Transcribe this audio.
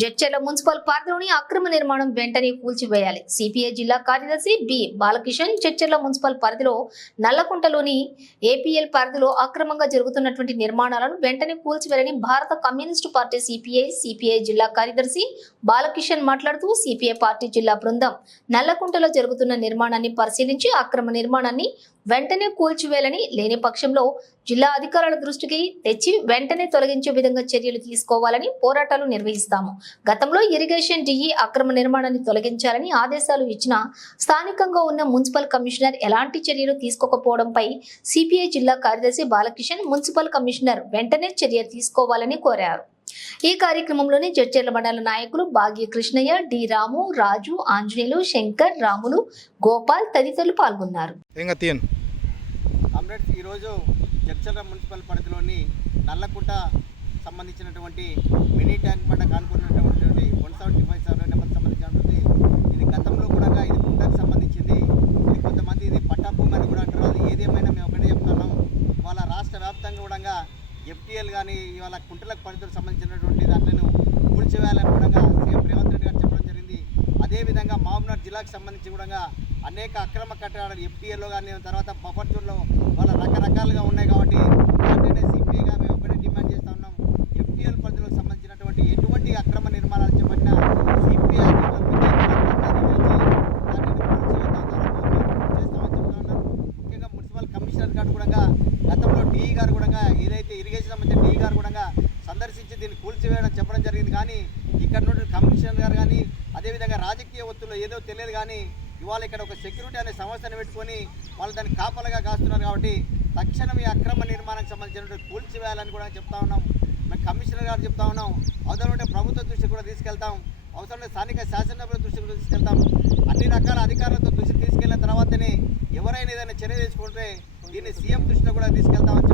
Jadcherla municipal పరిధిలోని అక్రమ నిర్మాణం వెంటనే కూల్చివేయాలి. సిపిఐ జిల్లా కార్యదర్శి బి బాలకిషన్ జడ్చర్ల మున్సిపల్ పరిధిలో నల్లకుంటలోని ఏపీఎల్ పరిధిలో అక్రమంగా జరుగుతున్నటువంటి నిర్మాణాలను వెంటనే కూల్చివేయాలని భారత కమ్యూనిస్టు పార్టీ సిపిఐ జిల్లా కార్యదర్శి బాలకిషన్ మాట్లాడుతూ, సిపిఐ పార్టీ జిల్లా బృందం నల్లకుంటలో జరుగుతున్న నిర్మాణాన్ని పరిశీలించి అక్రమ నిర్మాణాన్ని వెంటనే కూల్చివేయాలని, లేని పక్షంలో జిల్లా అధికారుల దృష్టికి తెచ్చి వెంటనే తొలగించే విధంగా చర్యలు తీసుకోవాలని పోరాటాలు నిర్వహిస్తాము. గతంలో ఇరిగేషన్ డిఈ అక్రమ నిర్మాణాన్ని తొలగించాలని ఆదేశాలు ఇచ్చినా స్థానికంగా ఉన్న మున్సిపల్ కమిషనర్ ఎలాంటి చర్యలు తీసుకోకపోవడంపై సిపిఐ జిల్లా కార్యదర్శి బాలకిషన్ మున్సిపల్ కమిషనర్ వెంటనే చర్య తీసుకోవాలని కోరారు. ఈ కార్యక్రమంలోని జడ్చర్ల మండల నాయకులు భాగ్య కృష్ణయ్య, డి రాము, రాజు, ఆంజనేయులు, శంకర్, రాములు, గోపాల్ తదితరులు పాల్గొన్నారు. ఈరోజు జడ్చర్ల మున్సిపల్ పరిధిలోని నల్లకుంట సంబంధించినటువంటి మినీ ట్యాంక్ బండ కానుకున్నటువంటి 175 సర్వే నెంబర్ సంబంధించినటువంటి ఇది గతంలో కూడా ఇది గుంటకు సంబంధించింది. ఇది కొంతమంది ఇది పట్టా భూమి అని కూడా అంటారు. అది ఏదేమైనా మేము ఒకటే చెప్తున్నాం, ఇవాళ రాష్ట్ర వ్యాప్తంగా కూడా ఎఫ్టీఎల్ కానీ ఇవాళ కుంటలకు పరిధికి సంబంధించినటువంటి దాంట్లో కూల్చివేయాలని కూడా సీఎం రేవంత్ రెడ్డి గారు చెప్పడం జరిగింది. అదేవిధంగా మహబూబ్నగర్ జిల్లాకు సంబంధించి కూడా అనేక అక్రమ కట్టడాలు ఎఫ్టీఎల్లో కానీ తర్వాత బఫర్ జోన్లో వాళ్ళ రకరకాలుగా ఉన్నాయి. కాబట్టి వెంటనే సిపిఐగా మేము ఒకటే డిమాండ్ చేస్తూ ఉన్నాం, ఎఫ్టీఎల్ పరిధిలో సంబంధించినటువంటి ఎటువంటి అక్రమ నిర్మాణాలు చేపట్టినా సిపిఐ ముఖ్యంగా మున్సిపల్ కమిషనర్ గారు కూడా గతంలో డిఈ గారు కూడా ఏదైతే ఇరిగేషన్ సంబంధించిన డిఈ గారు కూడా సందర్శించి దీన్ని కూల్చివేయడం చెప్పడం జరిగింది. కానీ ఇక్కడ నుండి కమిషనర్ గారు కానీ అదేవిధంగా రాజకీయ ఒత్తుల్లో ఏదో తెలియదు కానీ ఇవాళ ఇక్కడ ఒక సెక్యూరిటీ అనే సమస్యను పెట్టుకొని వాళ్ళు దాన్ని కాపలగా కాస్తున్నారు. కాబట్టి తక్షణం ఈ అక్రమ నిర్మాణానికి సంబంధించినటువంటి కూల్చివేయాలని కూడా చెప్తా ఉన్నాం. మేము కమిషనర్ గారు చెప్తా ఉన్నాం, అవసరం ఉంటే ప్రభుత్వ దృష్టికి కూడా తీసుకెళ్తాం, అవసరం ఉంటే స్థానిక శాసనసభ్యుల దృష్టికి కూడా తీసుకెళ్తాం. అన్ని రకాల అధికారులతో దృష్టికి తీసుకెళ్లిన తర్వాతనే ఎవరైనా ఏదైనా చర్య తీసుకుంటే దీన్ని సీఎం దృష్టిలో కూడా తీసుకెళ్తామని